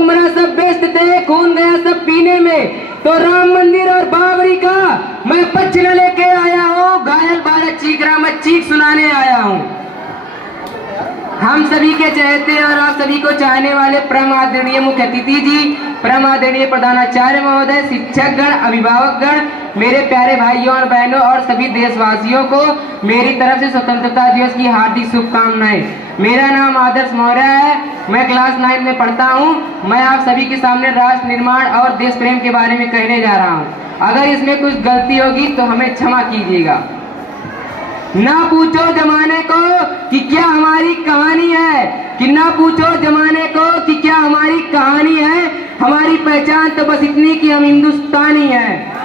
हुक्मरान सब बेचते थे, खून गया सब पीने में। तो राम मंदिर और बाबरी का मैं पक्ष न लेके आया हूँ, घायल भारत चीख रहा, मैं चीख सुनाने आया हूँ। हम सभी के चहेते और आप सभी को चाहने वाले परम आदरणीय मुख्य अतिथि जी, परम आदरणीय प्रधानाचार्य महोदय, शिक्षकगण, अभिभावकगण, मेरे प्यारे भाइयों और बहनों और सभी देशवासियों को मेरी तरफ से स्वतंत्रता दिवस की हार्दिक शुभकामनाएं। मेरा नाम आदर्श मौर्य है, मैं क्लास 9 में पढ़ता हूं। मैं आप सभी के सामने राष्ट्र निर्माण और देश प्रेम के बारे में कहने जा रहा हूं। अगर इसमें कुछ गलती होगी तो हमें क्षमा कीजिएगा। ना पूछो जमाने को कि क्या हमारी कहानी है, कि ना पूछो जमाने को कि क्या हमारी कहानी है। हमारी पहचान तो बस इतनी कि हम हिंदुस्तानी हैं।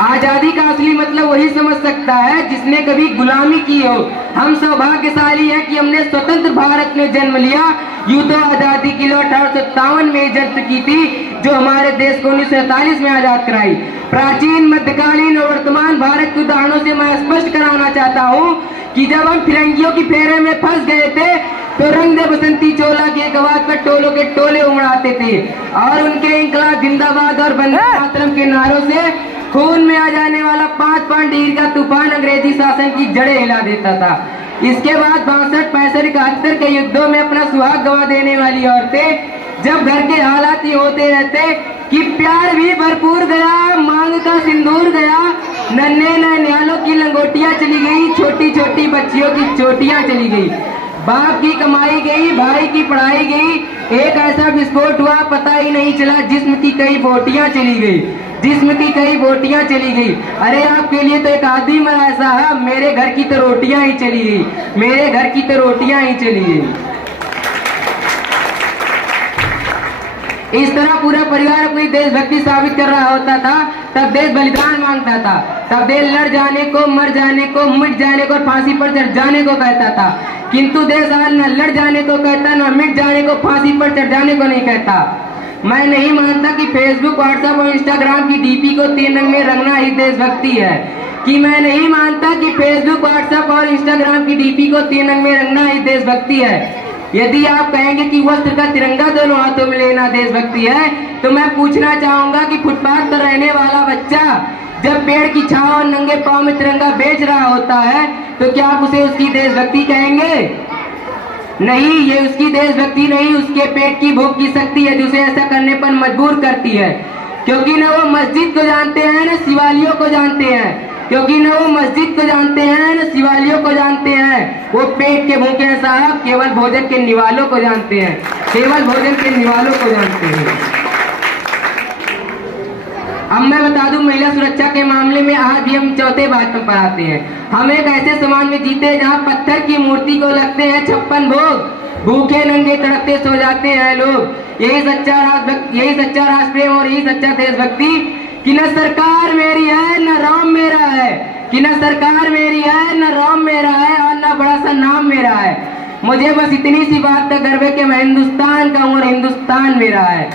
आजादी का असली मतलब वही समझ सकता है जिसने कभी गुलामी की हो। हम सौभाग्यशाली हैं कि हमने स्वतंत्र भारत में जन्म लिया। यूं तो आजादी के लिए 1857 में जब्त की थी, जो हमारे देश को 1947 में आजाद कराई। प्राचीन, मध्यकालीन और वर्तमान भारत के उदाहरणों से मैं स्पष्ट कराना चाहता हूँ कि जब हम फिरंगियों की फेरे में फंस गए थे तो रंग दे बसंती चोला के गवाद पर टोलों के टोले उमड़ाते थे और उनके इंकलाब जिंदाबाद और वंदे मातरम के नारों से खून में आ जाने वाला 5 डिग्री का तूफान अंग्रेजी शासन की जड़ें हिला देता था। इसके बाद 62, 65, 71 के युद्धों में अपना सुहाग गवा देने वाली औरतें जब घर के हालात ही होते रहते कि प्यार भी भरपूर गया, मांग का सिंदूर गया, नन्हे नन्यालों की लंगोटियां चली गई, छोटी छोटी बच्चियों की चोटियां चली गई, बाप की कमाई गई, भाई की पढ़ाई गई, एक ऐसा विस्फोट हुआ पता ही नहीं चला, जिस्म की कई बोटियां चली गई, जिस्म की कई बोटियां चली गई। अरे आपके लिए तो एक आदमी मरा साहब, मेरे घर की तो रोटियां ही चली गई, मेरे घर की तो रोटियां ही चली गई। इस तरह पूरा परिवार अपनी देशभक्ति साबित कर रहा होता था। तब देश बलिदान मांगता था, तब देश लड़ जाने को, मर जाने को, मिट जाने को, फांसी पर चढ़ जाने को कहता था। किंतु देश आज न लड़ जाने को कहता, न मिट जाने को, फांसी पर चढ़ जाने को नहीं कहता। मैं नहीं मानता कि फेसबुक, व्हाट्सएप और इंस्टाग्राम की डीपी को 3 रंग में रंगना ही देशभक्ति है, कि मैं नहीं मानता कि फेसबुक, व्हाट्सएप और इंस्टाग्राम की डीपी को 3 रंग में रंगना ही देशभक्ति है। यदि आप कहेंगे कि वस्त्र का तिरंगा दोनों हाथों में लेना देशभक्ति है, तो मैं पूछना चाहूंगा कि फुटपाथ पर रहने वाला बच्चा जब पेड़ की छांव और नंगे पांव में तिरंगा बेच रहा होता है तो क्या आप उसे उसकी देशभक्ति कहेंगे? नहीं, ये उसकी देशभक्ति नहीं, उसके पेट की भूख की शक्ति है जो उसे ऐसा करने पर मजबूर करती है। क्योंकि न वो मस्जिद को जानते हैं न शिवालियों को जानते हैं, क्योंकि न वो मस्जिद को जानते हैं न शिवालियों को जानते हैं। वो पेट के भूखे हैं साहब, केवल भोजन के निवालों को जानते हैं, केवल भोजन के निवालों को जानते हैं। अब मैं बता दूं, महिला सुरक्षा के मामले में आज भी हम चौथे बात पर आते हैं। हम एक ऐसे समाज में जीते हैं जहां पत्थर की मूर्ति को लगते हैं 56 भोग, भूखे नंगे तड़पते सो जाते हैं लोग। यही सच्चा राष्ट्र प्रेम और यही सच्चा देशभक्ति कि न सरकार मेरी है न राम मेरा है, कि न सरकार मेरी है न राम मेरा है और न बड़ा सा नाम मेरा है। मुझे बस इतनी सी बात का गर्व है कि मैं हिंदुस्तान का हूँ और हिंदुस्तान मेरा है।